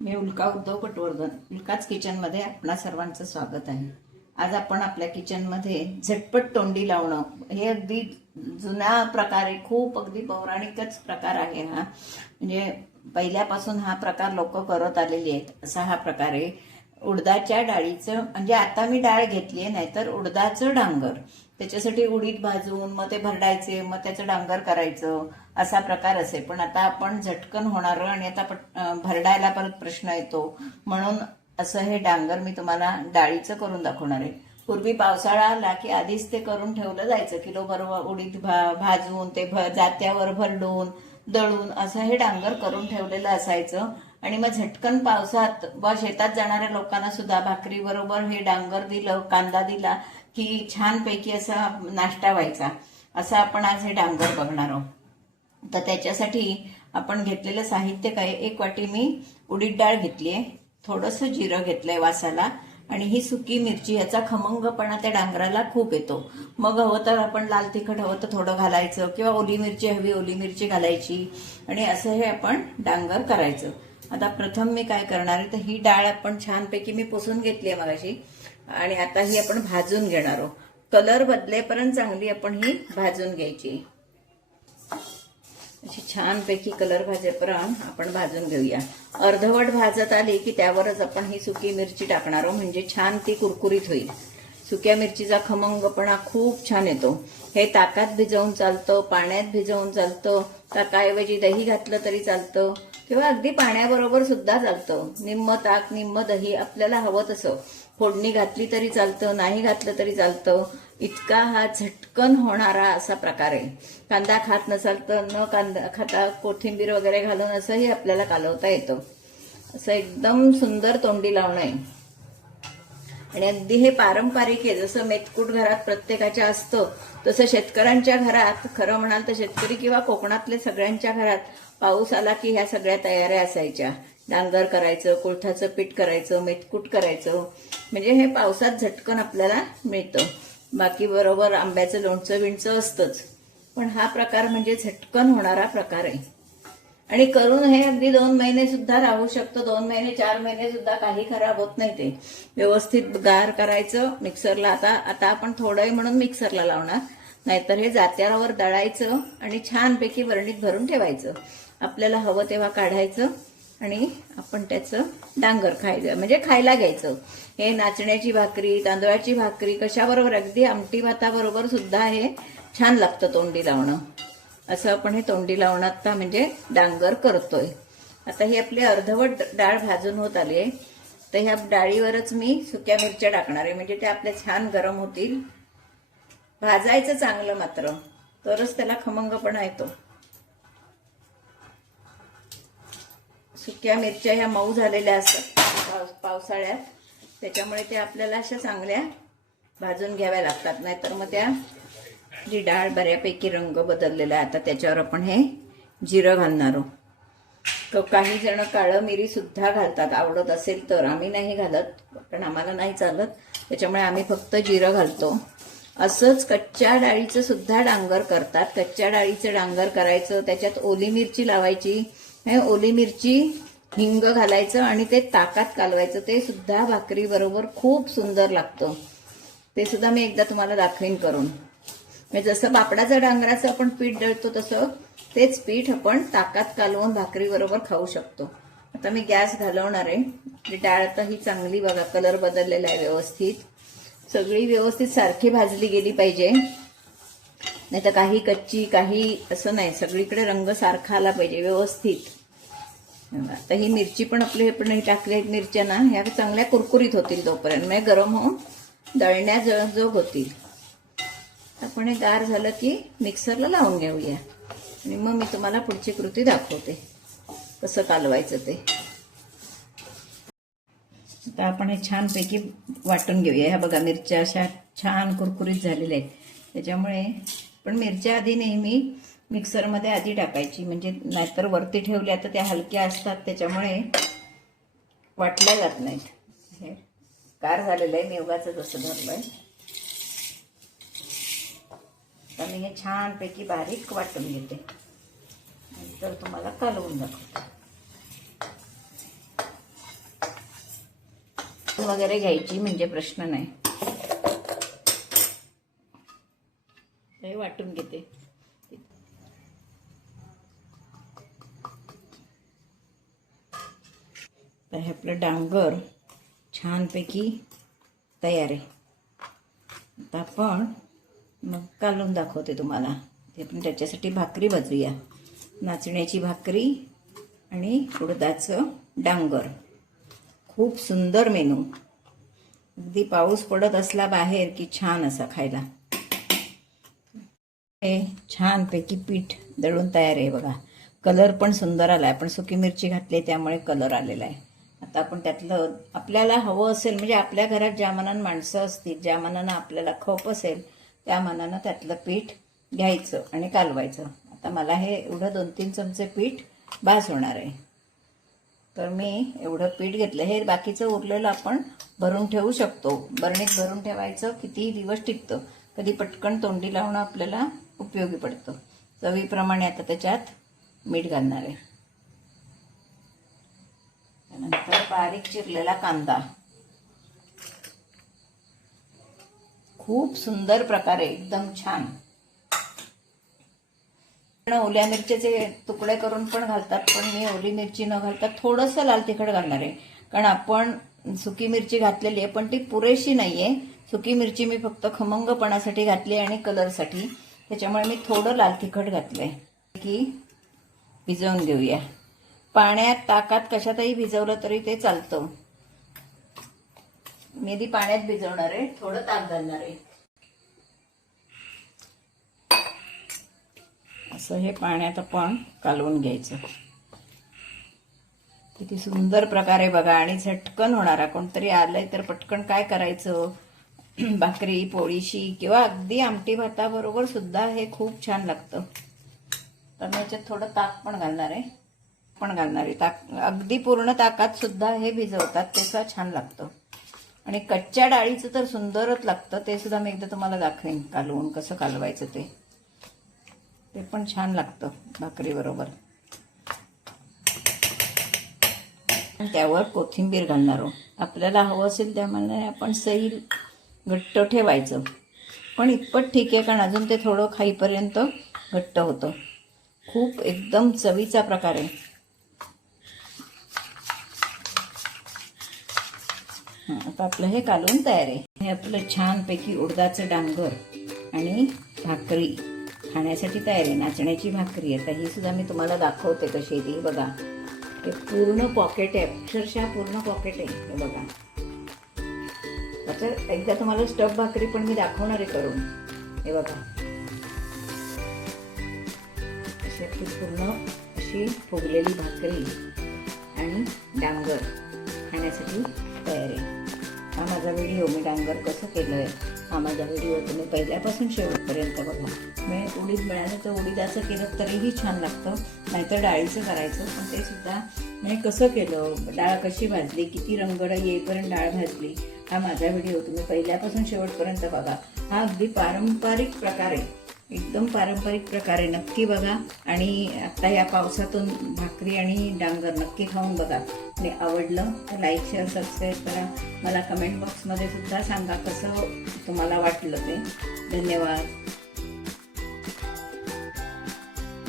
मी उल्का उद्धव पटवर्धन. उल्काच किचनमध्ये आपणा सर्वांचं स्वागत आहे. आज आपण आपल्या किचनमध्ये झटपट तोंडी लावणं हे अगदी जुन्या प्रकारे खूप अगदी पौराणिकच प्रकार आहे हा. म्हणजे पहिल्यापासून हा प्रकार लोक करत आलेले आहेत. असा हा प्रकार आहे उडदाच्या डाळीचं. म्हणजे आता मी डाळ घेतली आहे, नाहीतर उडदाचं डांगर. त्याच्यासाठी उडीद भाजून मग ते भरडायचे, मग त्याचं डांगर करायचं, असा प्रकार असे. पण आता आपण झटकन होणार आणि आता भरडायला परत प्रश्न येतो, म्हणून असं हे डांगर मी तुम्हाला डाळीचं करून दाखवणार आहे. पूर्वी पावसाळा आला की आधीच ते करून ठेवलं जायचं. किलोभर उडीद भाजून ते जात्यावर भरडून दळून असं हे डांगर करून ठेवलेलं असायचं. आणि मग झटकन पावसात व शेतात जाणाऱ्या लोकांना सुद्धा भाकरी बरोबर हे डांगर दिलं, कांदा दिला की छानपैकी असा नाश्ता व्हायचा. असं आपण आज हे डांगर बघणार आहोत. तर त्याच्यासाठी आपण घेतलेलं साहित्य काय, 1 वाटी मी उडीद डाळ घेतलीये, थोडंसं जिरं घेतलंय वासाला, आणि ही सुकी मिरची. याचा खमंगपणा त्या डांगराला खूप येतो. मग हवं तर आपण लाल तिखट हवं तर थोडं घालायचं, किंवा ओली मिरची हवी ओली मिरची घालायची, आणि असं हे आपण डांगर करायचं. आता प्रथम मी काय करणार आहे, तर ही डाळ आपण छानपैकी मी पुसून घेतली आहे मगाशी, आणि आता ही आपण भाजून घेणार आहोत. कलर बदलेपर्यंत चांगली आपण ही भाजून घ्यायची. अशी छानपैकी कलर भाजेपर्यंत आपण भाजून घेऊया. अर्धवट भाजत आली की त्यावरच आपण ही सुकी मिरची टाकणार आहोत, म्हणजे छान ती कुरकुरीत होईल. सुक्या मिरचीचा खमंगपणा खूप छान येतो. हे ताकात भिजवून चालतं, पाण्यात भिजवून चालतं, ताकाऐवजी दही घातलं तरी चालतं, किंवा अगदी पाण्याबरोबर सुद्धा चालतं. निम्म ताक निम्म दही आपल्याला हवं तसं. फोडणी घातली तरी चालतं, नाही घातलं तरी चालतं. इतका हा झटकन होणारा असा प्रकार आहे. कांदा खात नसाल तर न कांदा खाता कोथिंबीर वगैरे घालून असंही आपल्याला कालवता येतं. असं एकदम सुंदर तोंडी लावणं आहे. आणि अगदी हे पारंपरिक आहे. जसं मेथकूट घरात प्रत्येकाच्या असतं, तसं शेतकऱ्यांच्या घरात, खरं म्हणाल तर शेतकरी किंवा कोकणातले सगळ्यांच्या घरात पाऊस आला की ह्या सगळ्या तयाऱ्या असायच्या. डांगर करायचं, कुळथाचं पीठ करायचं, मेथकूट करायचं. म्हणजे हे पावसात झटकन आपल्याला मिळतं. बाकी बरोबर आंब्याचं लोणचं विणचं असतंच, पण हा प्रकार म्हणजे झटकन होणारा प्रकार आहे. आणि करून हे अगदी 2 महिने सुद्धा राहू शकतो. 2 महिने 4 महिने सुद्धा काही खराब होत नाही. ते व्यवस्थित गार करायचं मिक्सरला. आता आपण थोडं आहे म्हणून मिक्सरला लावणार, नाहीतर हे जात्यावर दळायचं आणि छानपैकी बरणीत भरून ठेवायचं. आपल्याला हवं तेव्हा काढायचं आणि आपण त्याचं डांगर खायचं, म्हणजे खायला घ्यायचं. हे नाचण्याची भाकरी, तांदळाची भाकरी, कशाबरोबर, अगदी आमटी भाताबरोबर सुद्धा हे छान लागतं तोंडी लावणं. असं आपण हे तोंडी लावणं आता म्हणजे डांगर करतोय. आता ही आपली अर्धवट डाळ भाजून होत आली आहे, तर ह्या डाळीवरच मी सुक्या मिरच्या टाकणार आहे, म्हणजे त्या आपल्या छान गरम होतील. भाजायचं चांगलं मात्र, तरच त्याला खमंगपणा येतो. सुक्या मिरच्या ह्या मऊ झालेल्या असतात पावसाळ्यात, त्याच्यामुळे त्या आपल्याला अशा चांगल्या भाजून घ्याव्या लागतात. नाहीतर मग त्या जी डाळ बऱ्यापैकी रंग बदललेला आहे. आता त्याच्यावर आपण हे जिरं घालणार आहोत. काही जण काळं मिरी सुद्धा घालतात, आवडत असेल तर. आम्ही नाही घालत, पण आम्हाला नाही चालत, त्याच्यामुळे आम्ही फक्त जिरं घालतो. असंच कच्च्या डाळीचं सुद्धा डांगर करतात. कच्च्या डाळीचं डांगर करायचं, त्याच्यात ओली मिरची लावायची. हे ओली मिरची, हिंग घालायचं आणि ते ताकात कालवायचं. ते सुद्धा भाकरी बरोबर खूप सुंदर लागतं. ते सुद्धा मी एकदा तुम्हाला दाखवीन करून. म्हणजे जसं पापडाचं डांगराचं आपण पीठ दळतो तसं तेच पीठ आपण ताकात कालवून भाकरी बरोबर खाऊ शकतो. आता मी गॅस घालवणार आहे. डाळ आता ही चांगली बघा कलर बदललेला आहे व्यवस्थित. सगळी व्यवस्थित सारखी भाजली गेली पाहिजे, नाही तर काही कच्ची काही असं नाही. सगळीकडे रंग सारखा आला पाहिजे व्यवस्थित. आता ही मिरची पण आपली हे पण टाकली आहेत मिरच्या ना, ह्या चांगल्या कुरकुरीत होतील तोपर्यंत, म्हणजे गरम होऊन दळण्या जोग होतील. आपण हे गार झालं की मिक्सरला लावून घेऊया, आणि मग मी तुम्हाला पुढची कृती दाखवते कसं कालवायचं ते. आता आपण हे छानपैकी वाटून घेऊया. ह्या बघा मिरच्या अशा छान कुरकुरीत झालेल्या आहेत. त्याच्यामुळे पण मिरच्या आधी नेहमी मिक्सरमध्ये आधी टाकायची, म्हणजे नाहीतर वरती ठेवल्या तर त्या हलक्या असतात, त्याच्यामुळे वाटल्या जात नाहीत. हे गार झालेलं आहे, मी उगाचच असं धरलंय. तर मी हे छानपैकी बारीक वाटून घेते, नंतर तुम्हाला कालवून दाखवते. वगैरे घ्यायची म्हणजे प्रश्न नाही. हे वाटून घेते. तर हे आपलं डांगर छानपैकी तयार आहे. आता आपण मग कालवून दाखवते तुम्हाला. ते आपण त्याच्यासाठी भाकरी भाजूया. नाचण्याची भाकरी आणि उडदाचं डांगर. खूप सुंदर मेनू. अगदी पाऊस पडत असला बाहेर की छान असा खायला. हे छानपैकी पीठ दळून तयार आहे बघा. कलर पण सुंदर आलाय. आपण सुकी मिरची घातली त्यामुळे कलर आलेला आहे. आता आपण त्यातलं आपल्याला हवं असेल म्हणजे आपल्या घरात ज्या मानानं माणसं असतील, ज्या मानानं आपल्याला खप असेल त्या मानानं त्यातलं पीठ घ्यायचं आणि कालवायचं. आता मला हे एवढं 2-3 चमचे पीठ बास होणार आहे. तर मी एवढं पीठ घेतलं. हे बाकीचं उरलेलं आपण भरून ठेवू शकतो. बरणीत भरून ठेवायचं. कितीही दिवस टिकतं. कधी पटकन तोंडी लावणं आपल्याला उपयोगी पडतं. चवीप्रमाणे आता त्याच्यात मीठ घालणार आहे. त्यानंतर बारीक चिरलेला कांदा. खूप सुंदर प्रकारे एकदम छान. ओल्या मिरचीचे तुकडे करून पण घालतात, पण मी ओली मिरची न घालता थोडंसं लाल तिखट घालणार आहे. कारण आपण सुकी मिरची घातलेली आहे पण ती पुरेशी नाहीये. सुकी मिरची मी फक्त खमंगपणासाठी घातली आणि कलरसाठी. त्याच्यामुळे मी थोडं लाल तिखट घातलंय. की भिजवून घेऊया. पाण्यात, ताकात कशातही भिजवलं तरी ते चालतं. मी आधी पाण्यात भिजवणार आहे. थोडं ताक घालणार आहे. असं हे पाण्यात आपण कालवून घ्यायचं. किती सुंदर प्रकारे बघा. आणि झटकन होणारा. कोणतरी आलंय तर पटकन काय करायचं, भाकरी पोळीशी किंवा अगदी आमटी भाताबरोबर सुद्धा हे खूप छान लागतं. तर मी याच्यात थोडं ताक पण घालणार आहे. ताक अगदी पूर्ण ताकात सुद्धा हे भिजवतात, ते सुद्धा छान लागतं. आणि कच्च्या डाळीचं तर सुंदरच लागतं. ते सुद्धा मी एकदा तुम्हाला दाखवेन कालवून कसं कालवायचं ते पण छान लागतं भाकरी बरोबर. त्यावर कोथिंबीर घालणार आहोत. आपल्याला हवं असेल त्यामुळे आपण सैल घट्ट ठेवायचं. पण इतपत ठीक आहे, कारण अजून ते थोडं खाईपर्यंत घट्ट होतं. खूप एकदम चवीचा प्रकार आहे. आता आपलं हे कालवून तयार आहे. हे आपलं छानपैकी उडदाचं डांगर आणि भाकरी खाण्यासाठी तयार आहे. नाचण्याची भाकरी. आता ही सुद्धा मी तुम्हाला दाखवते कशी आहे ती. बघा, हे पूर्ण पॉकेट आहे. अक्षरशः पूर्ण पॉकेट आहे. हे बघा. आता एकदा तुम्हाला स्टफ भाकरी पण मी दाखवणार आहे करून. हे बघा, अशी आपली पूर्ण अशी फुगलेली भाकरी आणि डांगर खाण्यासाठी तयार आहे. हा माझा व्हिडिओ. मी डांगर कसं केलंय हा माझा व्हिडिओ तुम्ही पहिल्यापासून शेवटपर्यंत बघा. मी उडीद मिळालं तर उडीदाचं केलं तरीही छान लागतं, नाहीतर डाळीचं करायचं. पण ते सुद्धा मी कसं केलं, डाळ कशी भाजली, किती रंगड येईपर्यंत डाळ भाजली, हा माझा व्हिडिओ तुम्ही पहिल्यापासून शेवटपर्यंत बघा. हा अगदी पारंपरिक प्रकार आहे. एकदम पारंपरिक प्रकारे नक्की बघा. आणि आता या पावसातून भाकरी आणि डांगर नक्की खाऊन बघा. आणि आवडलं तर लाईक, शेअर, सबस्क्राईब करा. मला कमेंट बॉक्समध्ये सुद्धा सांगा कसं तुम्हाला वाटलं ते. धन्यवाद.